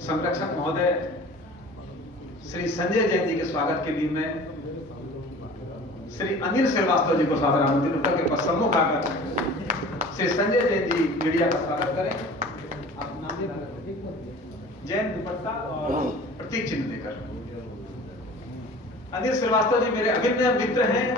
संरक्षक महोदय श्री संजय जैन जी के स्वागत के लिए मैं श्री अनिल श्रीवास्तव जी को सादर आमंत्रित करके सम्मुख आकर श्री संजय जैन जी मीडिया का स्वागत करें। आप नाम जैन दुपट्टा और प्रतीक चिन्ह देकर। अनिल श्रीवास्तव जी मेरे अभिनव मित्र हैं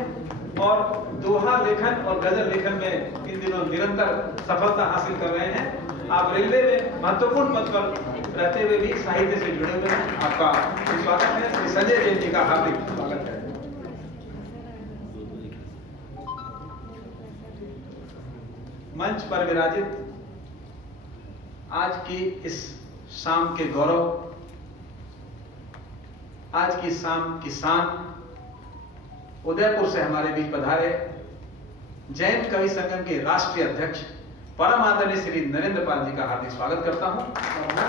और दोहा लेखन और गजल लेखन में इन दिनों निरंतर सफलता हासिल कर रहे हैं। आप रेलवे में महत्वपूर्ण पद पर रहते हुए भी साहित्य से जुड़े हुए हैं। आपका स्वागत है। श्री संजय जैन जी का हार्दिक स्वागत है। मंच पर विराजित आज की इस शाम के गौरव, आज की शाम की शान, उदयपुर से हमारे बीच पधारे जैन कवि संगम के राष्ट्रीय अध्यक्ष परम आदरणीय श्री नरेंद्र पाल जी का हार्दिक स्वागत करता हूं और मैं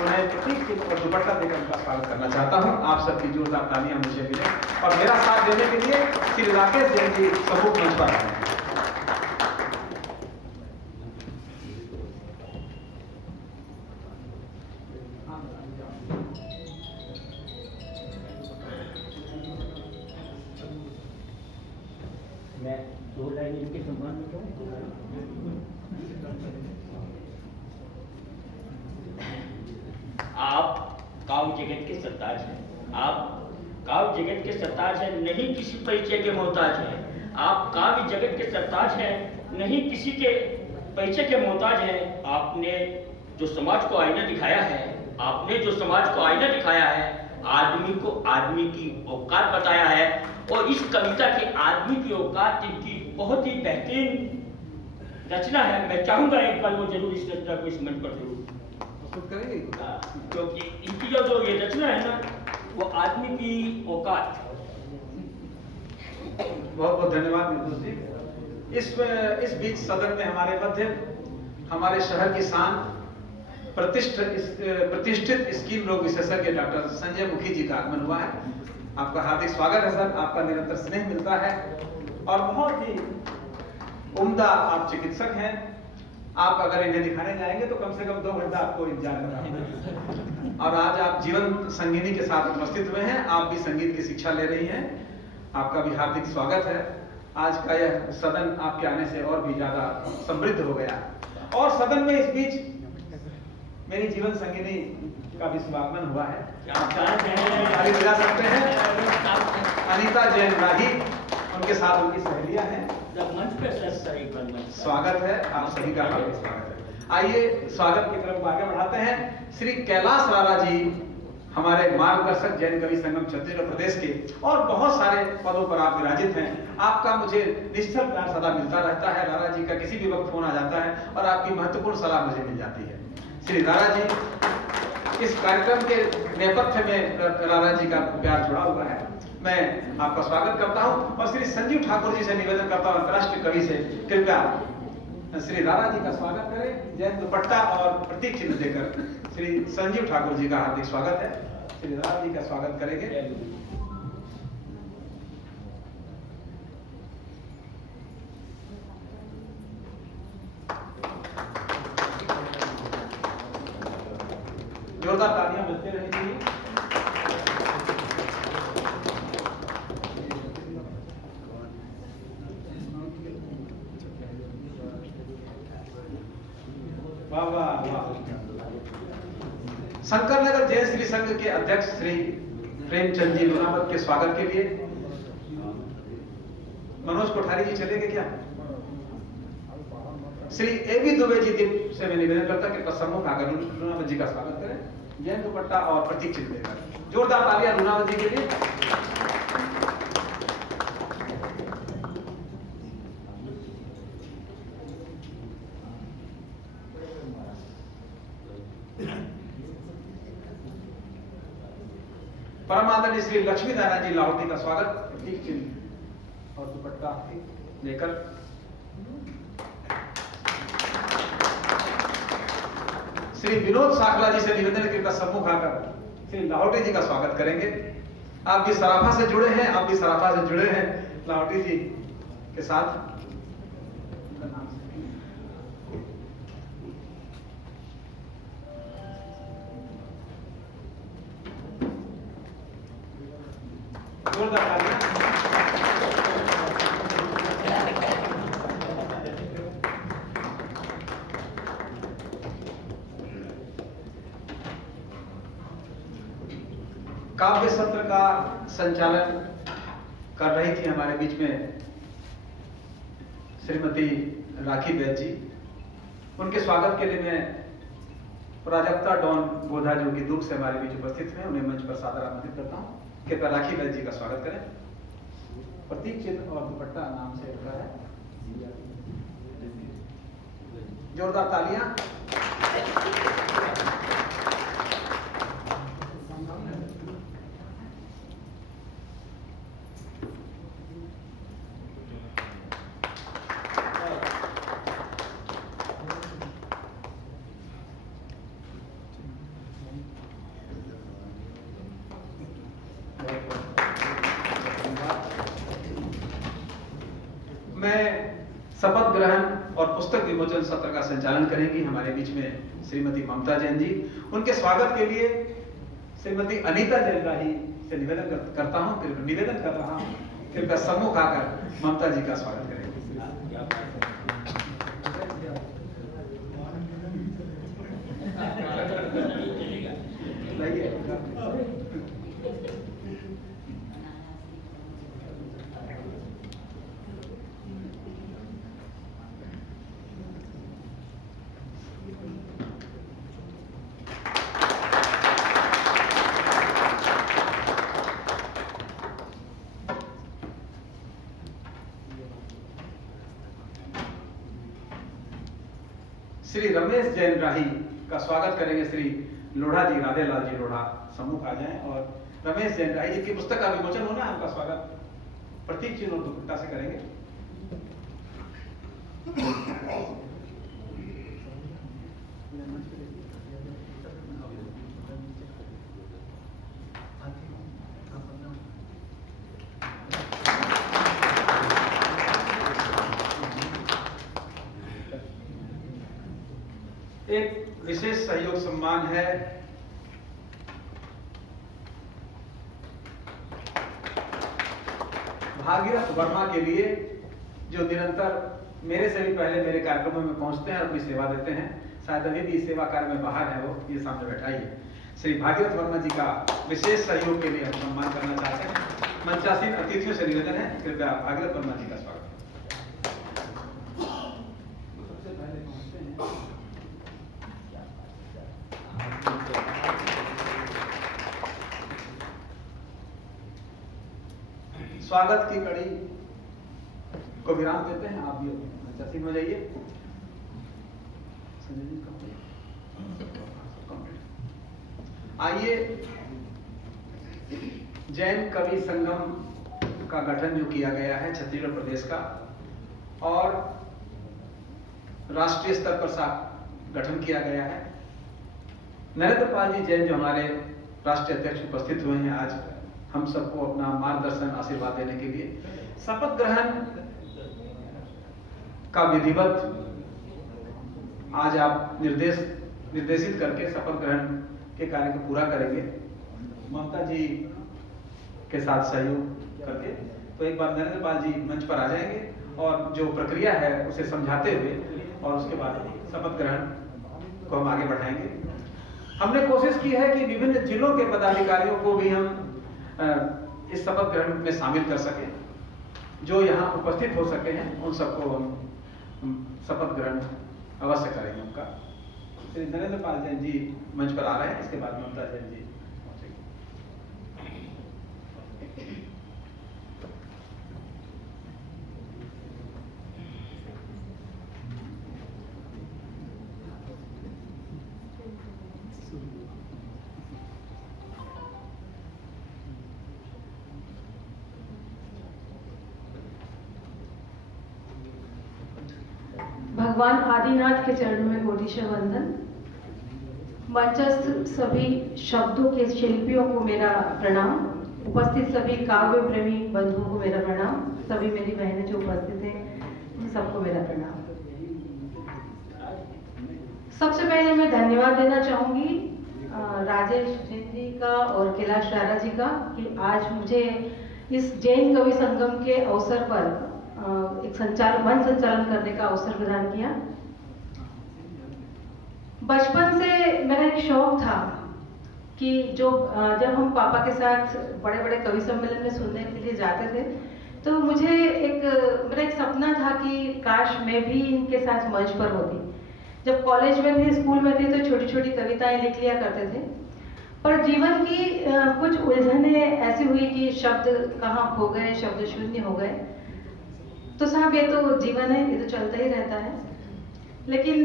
उन्हें प्रतीक और दुपट्टा देकर उनका स्वागत करना चाहता हूं। आप सबकी जोरदार तालियां मुझे मिले और मेरा साथ देने के लिए श्री राकेश जैन जी सम्मुख मंच पर आए हैं। मैं दो लाइन इनके सम्मान में कहूँ। आप काव्य जगत के सरताज हैं। आप काव्य जगत के सरताज हैं, नहीं किसी परिचय के मोहताज हैं। आप काव्य जगत के सरताज हैं, नहीं किसी के परिचय के मोहताज हैं। आपने जो समाज को आईना दिखाया है, आपने जो समाज को आईना दिखाया है, आदमी को आदमी की औकात बताया है और इस कविता के आदमी की औकात इनकी बहुत ही बेहतरीन रचना है। मैं चाहूंगा एक बार वो जरूर इस रचना को इस मंच पर जरूर करेंगे, क्योंकि इनकी जो ये रचना है ना, वो आदमी की औकात। बहुत बहुत धन्यवाद निर्मल जी। इस बीच सदन में हमारे मध्य हमारे शहर की शान प्रतिष्ठित स्किन रोग विशेषज्ञ डॉक्टर संजय मुखी जी का आगमन हुआ है। आपका हार्दिक स्वागत है सर। आपका निरंतर स्नेह मिलता है और बहुत ही उम्दा आप चिकित्सक हैं। आप अगर इन्हें दिखाने जाएंगे तो कम से कम 2 घंटा आपको इंतजार करना होगा। और आज आप जीवन संगिनी के साथ उपस्थित हुए हैं। आप भी संगीत की शिक्षा ले रही हैं। आपका भी हार्दिक स्वागत है। आज का यह सदन आपके आने से और भी ज्यादा समृद्ध हो गया। और सदन में इस बीच मेरी जीवन संगिनी का भी स्वागमन हुआ है। ताली बजा सकते हैं। अनीता जैन राही, उनके साथ उनकी सहेलियां हैं। स्वागत है आप सभी का। स्वागत है। आइए स्वागत की तरफ आगे बढ़ाते हैं। श्री कैलाश राणा जी हमारे मार्गदर्शक जैन कवि संगम छत्तीसगढ़ प्रदेश के और बहुत सारे पदों पर आप विराजित हैं। आपका मुझे निश्चल प्यार सदा मिलता रहता है। राणा जी का किसी भी वक्त फोन आ जाता है और आपकी महत्वपूर्ण सलाह मुझे मिल जाती है। श्री राणा जी, इस कार्यक्रम के नेपथ्य में राणा जी का प्यार जुड़ा हुआ है। मैं आपका स्वागत करता हूं और श्री संजीव ठाकुर जी से निवेदन करता हूं, अंतर्राष्ट्रीय कवि से, कृपया श्री राणा जी का स्वागत करें। जैन दुपट्टा और प्रतीक चिन्ह देकर श्री संजीव ठाकुर जी का हार्दिक स्वागत है। श्री राणा जी का स्वागत करेंगे। जोरदार तालियां बजते रहनी चाहिए। वाह वाह वाह। शंकर नगर जैन श्री संघ के अध्यक्ष श्री प्रेमचंद जी लूनावत के स्वागत के लिए मनोज कोठारी जी चलेंगे क्या? श्री एबी दुबे जी से मैं निवेदन करता कि सम्मुख आकर लूनावत जी का स्वागत करें। जैन दुपट्टा और प्रतीक चिन्ह देकर जोरदार तालियां लूनावत जी के लिए। परम आदरणीय श्री लक्ष्मी नारायण जी लाहौटी का स्वागत प्रतीक चिन्ह और दुपट्टा लेकर। श्री विनोद साखला जी से निवेदन कृपया सम्मुख आकर श्री लाहौटी जी का स्वागत करेंगे। आप भी सराफा से जुड़े हैं, आप भी सराफा से जुड़े हैं लाहौटी जी के साथ। जोरदार तालियां। काव्य सत्र का संचालन कर रही थी हमारे बीच में श्रीमती राखी बैद जी। उनके स्वागत के लिए मैं प्राजक्ता डॉन गोधा जो कि दुख से हमारे बीच उपस्थित हैं, उन्हें मंच पर सादर आमंत्रित करता हूं। कृपया राखी बैद जी का स्वागत करें। प्रतीक चिन्ह और दुपट्टा नाम से लिखा है। जोरदार तालियां। मैं शपथ ग्रहण और पुस्तक विमोचन सत्र का संचालन करेंगी हमारे बीच में श्रीमती ममता जैन जी। उनके स्वागत के लिए श्रीमती अनीता जैन राही से निवेदन कर रहा हूं, कृपया सम्मुख आकर ममता जी का स्वागत करें। श्री रमेश जैन राही का स्वागत करेंगे श्री लोढ़ा जी, राधे लाल जी लोढ़ा सम्मुख आ जाएं। और रमेश जैन राही जी की पुस्तक का विमोचन होना है, आपका स्वागत प्रतीक चिन्ह और दुपट्टा से करेंगे। एक विशेष सहयोग सम्मान है भागीरथ वर्मा के लिए, जो निरंतर मेरे से भी पहले मेरे कार्यक्रमों में पहुंचते हैं और अपनी सेवा देते हैं। शायद अभी भी इस सेवा कार्य में बाहर है, वो ये सामने बैठा ही है। श्री भागीरथ वर्मा जी का विशेष सहयोग के लिए हम सम्मान करना चाहते हैं। मंचासीन अतिथियों से निवेदन है, कृपया भागीरथ वर्मा जी का स्वागत। स्वागत की कड़ी को विराम देते हैं। आप भी मंचासीन हो जाइए। आइए, जैन कवि संगम का गठन जो किया गया है छत्तीसगढ़ प्रदेश का, और राष्ट्रीय स्तर पर गठन किया गया है। नरेंद्र पाल जी जैन जो हमारे राष्ट्रीय अध्यक्ष उपस्थित हुए हैं आज हम सबको अपना मार्गदर्शन आशीर्वाद देने के लिए। शपथ ग्रहण का विधिवत आज आप निर्देशित करके शपथ ग्रहण के कार्य को पूरा करेंगे ममता जी के साथ सहयोग करके। तो एक बार नरेंद्र पाल जी मंच पर आ जाएंगे और जो प्रक्रिया है उसे समझाते हुए, और उसके बाद शपथ ग्रहण को हम आगे बढ़ाएंगे। हमने कोशिश की है कि विभिन्न जिलों के पदाधिकारियों को भी हम इस शपथ ग्रहण में शामिल कर सके। जो यहाँ उपस्थित हो सके हैं उन सबको हम शपथ ग्रहण अवश्य करेंगे उनका। श्री नरेंद्र पाल जैन जी मंच पर आ रहे हैं, इसके बाद ममता जैन जी पहुंचेंगे। भगवान आदिनाथ के चरणों में कोटिशः वंदन। मंचस्थ सभी शब्दों के शिल्पियों को मेरा प्रणाम। उपस्थित सभी काव्य प्रेमी बंधुओं को मेरा प्रणाम। सभी मेरी बहनें जो उपस्थित हैं उन सबको मेरा प्रणाम। सबसे पहले मैं धन्यवाद देना चाहूंगी राजेश जैन जी का और कैलाश रारा जी का कि आज मुझे इस जैन कवि संगम के अवसर पर एक मंच संचालन करने का अवसर प्रदान किया। बचपन से मेरा एक शौक था कि जब हम पापा के साथ बड़े बड़े कवि सम्मेलन में सुनने के लिए जाते थे, तो मुझे मेरा एक सपना था कि काश मैं भी इनके साथ मंच पर होती। जब कॉलेज में थे, स्कूल में थे, तो छोटी छोटी कविताएं लिख लिया करते थे, पर जीवन की कुछ उलझने ऐसी हुई कि शब्द कहाँ खो गए, शब्द शून्य हो गए। तो साहब ये तो जीवन है, ये तो चलता ही रहता है, लेकिन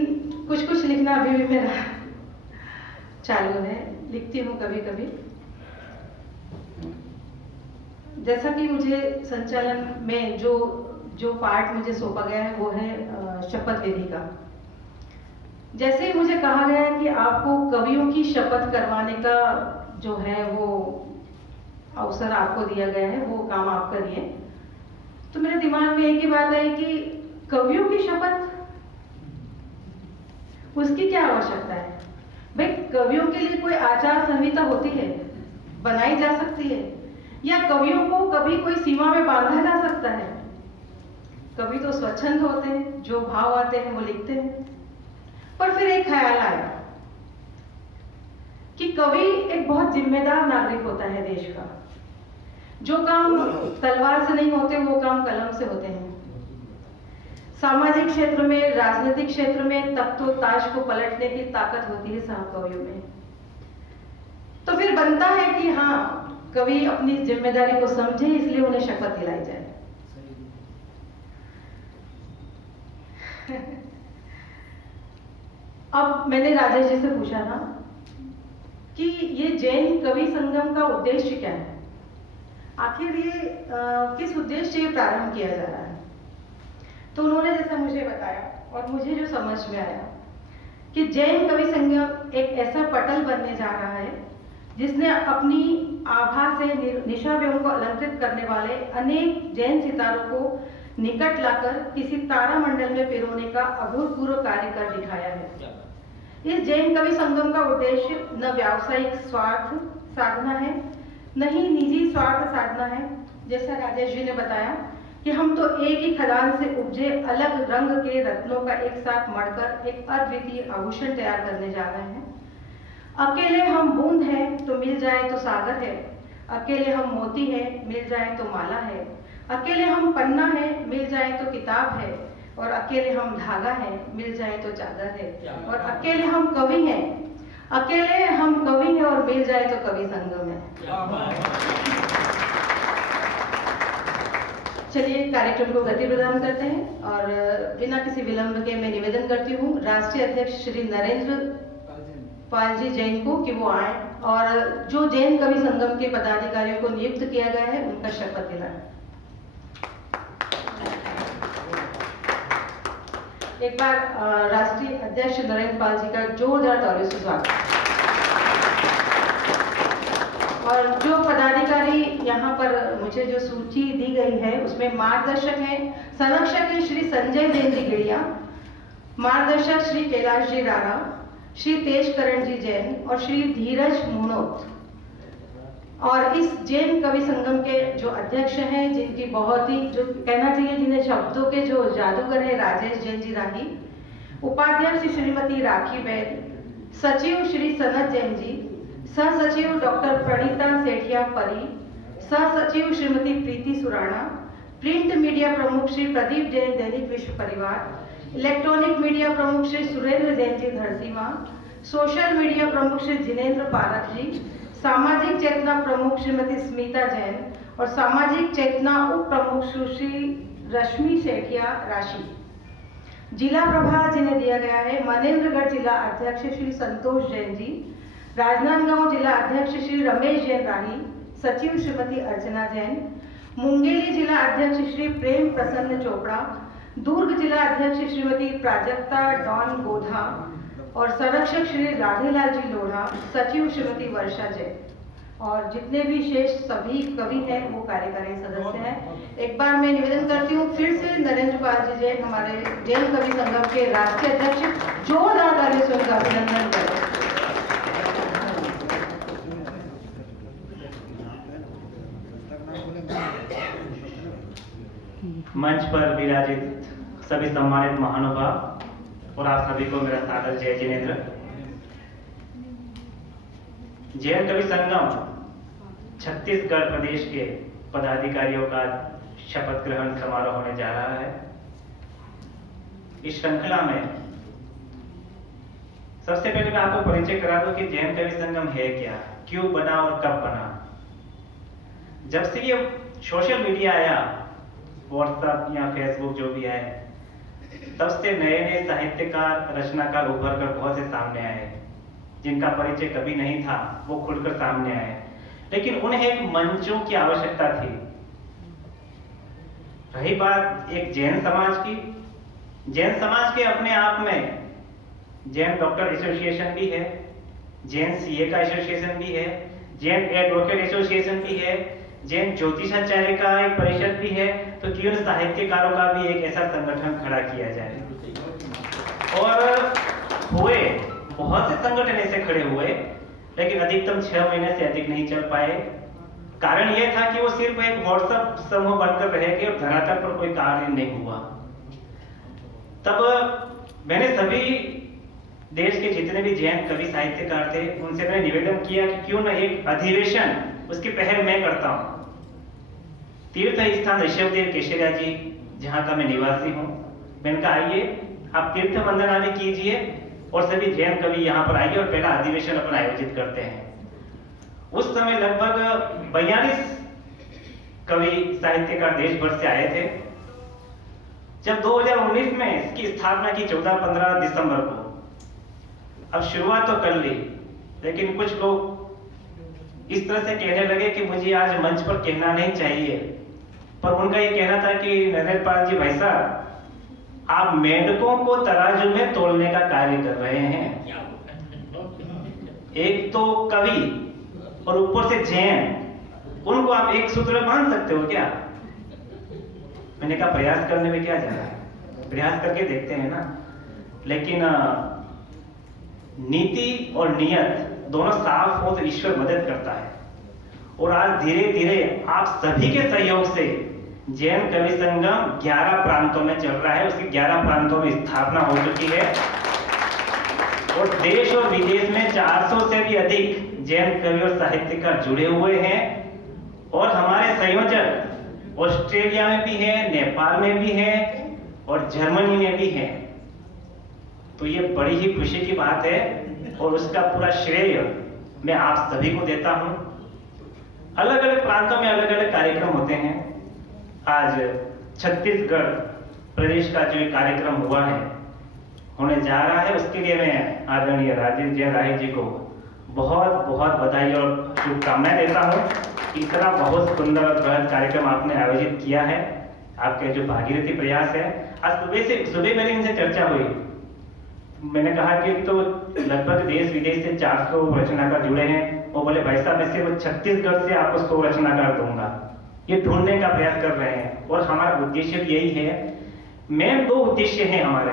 कुछ कुछ लिखना अभी भी मेरा चालू है, लिखती हूँ कभी कभी। जैसा कि मुझे संचालन में जो पार्ट मुझे सौंपा गया है वो है शपथ विधि का। जैसे ही मुझे कहा गया है कि आपको कवियों की शपथ करवाने का जो है वो अवसर आपको दिया गया है, वो काम आप करिए, तो मेरे दिमाग में एक ही बात आई कि कवियों की शपथ, उसकी क्या आवश्यकता है? भाई, कवियों के लिए कोई आचार संहिता होती है, बनाई जा सकती है, या कवियों को कभी कोई सीमा में बांधा जा सकता है? कवि तो स्वच्छंद होते हैं, जो भाव आते हैं वो लिखते हैं। पर फिर एक ख्याल आया कि कवि एक बहुत जिम्मेदार नागरिक होता है देश का। जो काम तलवार से नहीं होते वो काम कलम से होते हैं। सामाजिक क्षेत्र में, राजनीतिक क्षेत्र में तब तो ताश को पलटने की ताकत होती है साहब कवियों में। तो फिर बनता है कि हाँ, कवि अपनी जिम्मेदारी को समझे, इसलिए उन्हें शपथ दिलाई जाए। अब मैंने राजेश जी से पूछा था कि ये जैन कवि संगम का उद्देश्य क्या है, आखिर ये किस उद्देश्य से प्रारंभ किया जा रहा है। तो उन्होंने जैसा मुझे बताया और मुझे जो समझ में आया कि जैन कवि संगम एक ऐसा पटल बनने जा रहा है जिसने अपनी आभा से निशाव्योम को अलंकृत करने वाले अनेक जैन सितारों को निकट लाकर किसी तारामंडल में पिरोने का अभूतपूर्व कार्य कर दिखाया है। इस जैन कवि संगम का उद्देश्य न व्यावसायिक स्वार्थ साधना है, न ही निजी स्वार्थ साधना है। जैसा राजेश जी ने बताया कि हम तो एक ही खदान से उपजे अलग रंग के रत्नों का एक साथ मढ़कर एक अद्वितीय आभूषण तैयार करने जा रहे हैं। अकेले हम बूंद हैं तो मिल जाए तो सागर है, अकेले हम मोती हैं मिल जाए तो माला है, अकेले हम पन्ना है मिल जाए तो किताब है, और अकेले हम धागा है मिल जाए तो चादर है, और अकेले हम कवि हैं, अकेले हम कवि हैं और मिल जाए तो कवि संगम है। चलिए कार्यक्रम को गति प्रदान करते हैं और बिना किसी विलंब के मैं निवेदन करती हूँ राष्ट्रीय अध्यक्ष श्री नरेंद्र पाल जी जैन को कि वो आए और जो जैन कवि संगम के पदाधिकारियों को नियुक्त किया गया है उनका शपथ दिलाएं। एक बार राष्ट्रीय अध्यक्ष नरेंद्र पाल जी का जोरदार तालियों से स्वागत। और जो पदाधिकारी यहाँ पर मुझे जो सूची दी गई है उसमें मार्गदर्शक हैं, संरक्षक हैं श्री संजय जैन जी गिड़िया, मार्गदर्शक श्री कैलाश जी राणा, श्री तेजकरण जी जैन और श्री धीरज मुनोत। और इस जैन कवि संगम के जो अध्यक्ष हैं, जिनकी बहुत ही जो कहना चाहिए जिन्हें शब्दों के जो जादूगर है राजेश जैन जी राही, उपाध्यक्ष श्रीमती राखी वैद, सचिव श्री सनत जैन जी, सह सचिव डॉक्टर प्रणीता सेठिया परी, सह सचिव श्रीमती प्रीति सुराणा, प्रिंट मीडिया प्रमुख श्री प्रदीप जैन दैनिक विश्व परिवार, इलेक्ट्रॉनिक मीडिया प्रमुख श्री सुरेंद्र जैन जी धरसीवा, सोशल मीडिया प्रमुख श्री जिनेंद्र पारक जी, सामाजिक चेतना प्रमुख श्रीमती स्मिता जैन और सामाजिक चेतना उप प्रमुख सुश्री रश्मि सेठिया राशि। जिला प्रभार जिन्हें दिया गया है मनेन्द्रगढ़ जिला अध्यक्ष श्री संतोष जैन जी, राजनांदगांव जिला अध्यक्ष श्री रमेश जैन राही, सचिव श्रीमती अर्चना जैन, मुंगेली जिला अध्यक्ष श्री प्रेम प्रसन्न चोपड़ा, दुर्ग जिला अध्यक्ष श्रीमती प्राजक्ता डॉन गोधा और संरक्षक श्री राधेलाल जी लोढ़ा, सचिव श्रीमती वर्षा जैन और जितने भी शेष सभी कवि हैं वो कार्यकारी सदस्य हैं। एक बार मैं निवेदन करती हूँ फिर से नरेंद्र पाल जी जैन हमारे जैन कवि संगम के राष्ट्रीय अध्यक्ष जोरदार तालियों से उनका अभिनंदन करें। करना मंच पर विराजित सभी सम्मानित महानुभाव और आप सभी को मेरा सादर जय जिनेन्द्र। जैन कवि संगम छत्तीसगढ़ प्रदेश के पदाधिकारियों का शपथ ग्रहण समारोह होने जा रहा है। इस श्रृंखला में सबसे पहले मैं आपको परिचय करा दूं कि जैन कवि संगम है क्या, क्यों बना और कब बना। जब से ये सोशल मीडिया आया, व्हाट्सएप या फेसबुक जो भी है, तब से नए नए साहित्यकार रचनाकार उभर कर बहुत से सामने आए, जिनका परिचय कभी नहीं था वो खुलकर सामने आए। लेकिन उन्हें एक मंचों की आवश्यकता थी। रही बात एक जैन समाज की, जैन समाज के अपने आप में जैन डॉक्टर एसोसिएशन भी है, जैन सीए का एसोसिएशन भी है, जैन एडवोकेट एसोसिएशन भी है, जैन ज्योतिषाचार्य का एक परिषद भी है। तो क्यों न साहित्यकारों का भी एक ऐसा संगठन खड़ा किया जाए। और हुए बहुत से संगठन ऐसे खड़े हुए, लेकिन अधिकतम 6 महीने से अधिक नहीं चल पाए। कारण यह था कि वो सिर्फ एक व्हाट्सएप समूह बनकर रह गए और धरातल पर कोई कार्य नहीं हुआ। तब मैंने सभी देश के जितने भी जैन कवि साहित्यकार थे उनसे मैंने निवेदन किया कि क्यों न एक अधिवेशन, उसकी पहल मैं करता हूं। तीर्थ स्थान ऋषभदेव केशरिया जी, जहां का मैं निवासी हूं, मैंने कहा आइए आप तीर्थ वंदना भी कीजिए और सभी जैन कवि यहाँ पर आइए और पहला अधिवेशन अपन आयोजित करते हैं। उस समय लगभग 42 कवि साहित्यकार देश भर से आए थे। जब 2019 में इसकी स्थापना की 14-15 दिसंबर को, अब शुरुआत तो कर ली, लेकिन कुछ लोग इस तरह से कहने लगे कि मुझे आज मंच पर कहना नहीं चाहिए, पर उनका ये कहना था कि नरेंद्र पाल जी भाई साहब, आप मेंढकों को तराजू में तोलने का कार्य कर रहे हैं। एक तो कवि और ऊपर से जैन, उनको आप एक सूत्र में बांध सकते हो क्या? मैंने कहा प्रयास करने में क्या जा रहा है, प्रयास करके देखते हैं ना। लेकिन नीति और नियत दोनों साफ हो तो ईश्वर मदद करता है। और आज धीरे धीरे आप सभी के सहयोग से जैन कवि संगम 11 प्रांतों में चल रहा है। उसकी 11 प्रांतों में स्थापना हो चुकी है और देश और विदेश में 400 से भी अधिक जैन कवि और साहित्यकार जुड़े हुए हैं। और हमारे संयोजक ऑस्ट्रेलिया में भी है, नेपाल में भी है और जर्मनी में भी है। तो ये बड़ी ही खुशी की बात है और उसका पूरा श्रेय मैं आप सभी को देता हूं। अलग अलग प्रांतों में अलग अलग कार्यक्रम होते हैं। आज छत्तीसगढ़ प्रदेश का जो कार्यक्रम हुआ है, होने जा रहा है, उसके लिए मैं आदरणीय राजेश जैन राय जी को बहुत बहुत बधाई और शुभकामनाएं देता हूं। इतना बहुत सुंदर और बृहद कार्यक्रम आपने आयोजित किया है। आपके जो भागीरथी प्रयास है, आज सुबह मेरी इनसे चर्चा हुई। मैंने कहा कि तो लगभग देश विदेश से 400 रचनाकार जुड़े हैं। वो बोले भाई साहब, मैं सिर्फ छत्तीसगढ़ से आपको 100 रचनाकार दूंगा। ये ढूंढने का प्रयास कर रहे हैं और हमारा उद्देश्य भी यही है। मेन 2 उद्देश्य हैं हमारे।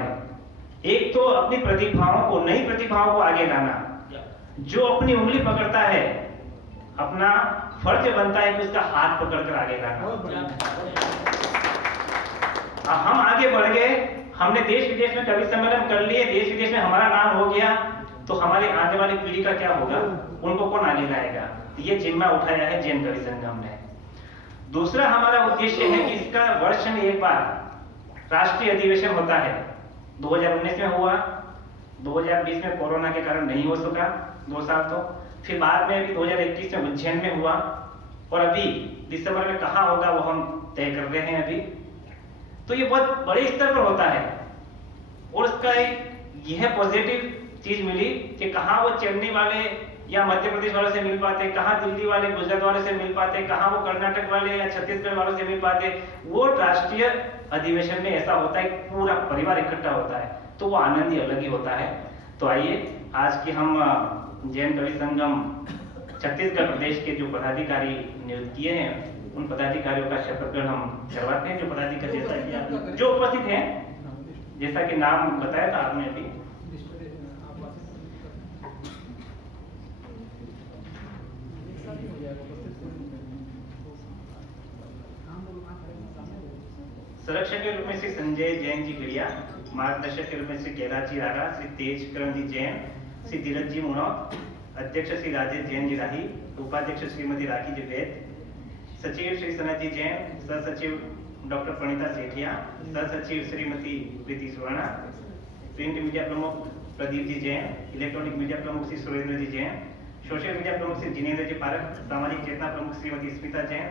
एक तो अपनी प्रतिभाओं को, नई प्रतिभाओं को आगे लाना। जो अपनी उंगली पकड़ता है, अपना फर्ज बनता है कि उसका हाथ पकड़कर आगे लाना। हम आगे बढ़ गए, हमने देश विदेश में कवि सम्मेलन कर लिए, देश विदेश में हमारा नाम हो गया, तो हमारे आने वाली पीढ़ी का क्या होगा? उनको कौन आगे लाएगा? ये जिम्मा उठाया है जैन कवि संगम ने। दूसरा हमारा उद्देश्य है कि इसका वर्ष में एक बार राष्ट्रीय अधिवेशन होता है। 2019 में हुआ, 2020 में कोरोना के कारण नहीं हो सका, 2 साल तो, फिर बाद में अभी 2021 में उज्जैन में हुआ और अभी दिसंबर में कहाँ होगा वो हम तय कर रहे हैं अभी। तो ये बहुत बड़े स्तर पर होता है और उसका एक यह पॉजिटिव चीज मिली कि कहाँ वो चेन्नई वाले या मध्य प्रदेश वालों से मिल पाते, कहाँ दिल्ली वाले गुजरात वालों से मिल पाते, कहाँ वो कर्नाटक वाले या छत्तीसगढ़ वालों से मिल पाते। वो राष्ट्रीय अधिवेशन में ऐसा होता है, पूरा परिवार इकट्ठा होता है, तो वो आनंद ही अलग ही होता है। तो आइए आज की हम जैन कवि संगम छत्तीसगढ़ प्रदेश के जो पदाधिकारी नियुक्त किए हैं, उन पदाधिकारियों का शपथ ग्रहण हम करवाते हैं। जो पदाधिकारी जैसा कि आप जो उपस्थित हैं, जैसा कि नाम बताया था आपने अभी, संरक्षक के रूप में श्री संजय जैन जी खिड़िया, मार्गदर्शक के रूप में श्री कैलाश जी राणा, श्री तेजकरण जी जैन, श्री धीरज जी मुनौत, अध्यक्ष श्री राजेश जैन जी राही, उपाध्यक्ष श्रीमती राखी जी वैद, सचिव श्री सनत जी जैन, सह सचिव डॉक्टर प्रणीता सेठिया, सह सचिव श्रीमती प्रीति सुवर्णा, प्रिंट मीडिया प्रमुख प्रदीप जी जैन, इलेक्ट्रॉनिक मीडिया प्रमुख श्री सुरेंद्र जी जैन, सोशल मीडिया प्रमुख श्री जिनेंद्र जी पारक, सामाजिक चेतना प्रमुख श्रीमती स्मिता जैन,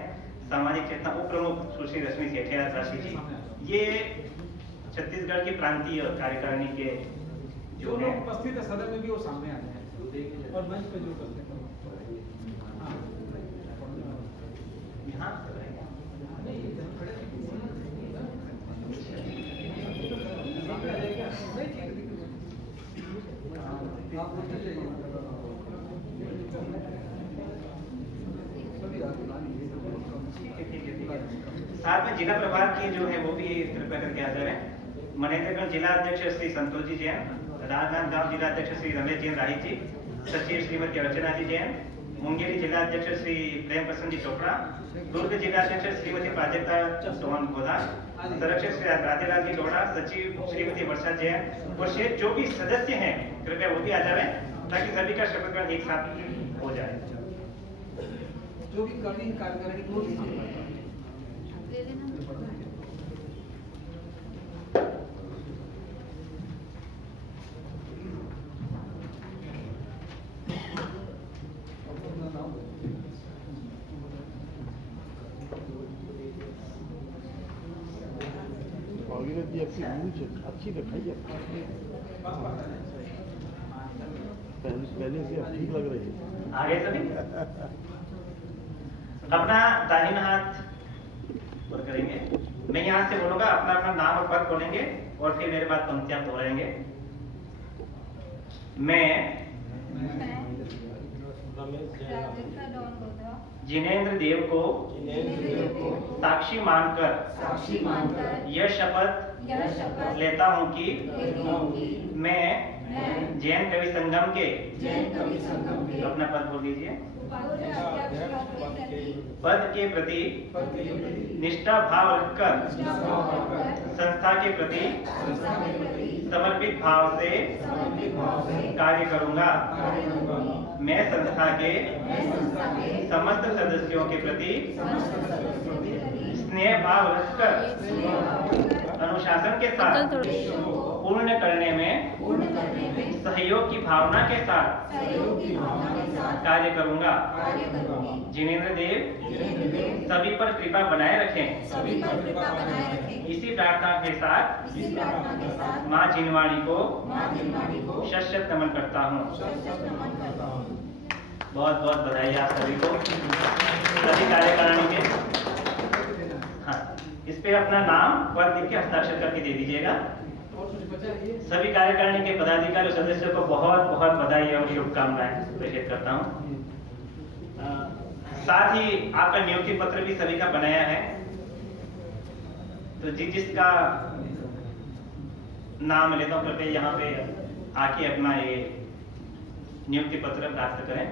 सामाजिक चेतना उप प्रमुख सुश्री रश्मि सेठिया राशि जी। ये छत्तीसगढ़ की प्रांतीय कार्यकारिणी के जो लोग उपस्थित है सदन में भी वो सामने आ जाए और मंच पे जो उपस्थित है यहाँ साथ में जिला प्रभार की जो है वो भी कृपया करके हाजिर है। मनेन्द्रगढ़ जिला अध्यक्ष श्री संतोष जी जैन, राजनांदगांव जिला अध्यक्ष श्री रमेश जैन राही जी, सचिव श्रीमती अर्चना जी जैन, मुंगेरी जिला अध्यक्ष श्री प्रेम प्रसन्न जी चोपड़ा, दुर्ग जिला अध्यक्ष श्रीमती प्राजक्ता चौहान गोदा, संरक्षक श्री राधेलाल जी गौड़ा, सचिव श्रीमती वर्षा जैन और शेष जो भी सदस्य हैं कृपया वो भी आ जाए ताकि सभी का शपथ ग्रहण एक साथ हो जाए। जो भी कभी कार्यकारिणी को अच्छी दिखाई है, पहले से अब ठीक लग रही है। आगे सभी अपना दाहिना हाथ ऊपर करेंगे। मैं यहाँ से बोलूंगा, अपना अपना नाम और पद बोलेंगे और फिर मेरे बाद पंक्तियां दोहराएंगे। मैं जिनेंद्र देव को साक्षी मानकर यह शपथ लेता हूँ कि मैं जैन कवि संगम के अपना पद बोल दीजिए, पद के प्रति निष्ठा भाव रखकर संस्था के प्रति समर्पित भाव से कार्य करूंगा। मैं संस्था के समस्त सदस्यों के प्रति स्नेह भाव रखकर अनुशासन के साथ पूर्ण करने में सहयोग की भावना के साथ कार्य करूंगा। जिनेंद्र देव सभी पर कृपा बनाए रखें। इसी प्रार्थना के साथ माँ जिनवाणी को शत नमन करता हूँ। बहुत बहुत बधाई आप सभी को, सभी कार्यकारिणी के। हाँ, इस पे अपना नाम पद लिख के हस्ताक्षर करके दे दीजिएगा। सभी कार्यकारिणी के पदाधिकारी और सदस्यों को बहुत बहुत बधाई और शुभकामनाएं प्रेषित करता हूँ। साथ ही आपका नियुक्ति पत्र भी सभी का बनाया है, तो जिसका नाम लेता हूँ कृपया यहाँ पे आके अपना ये नियुक्ति पत्र प्राप्त करें।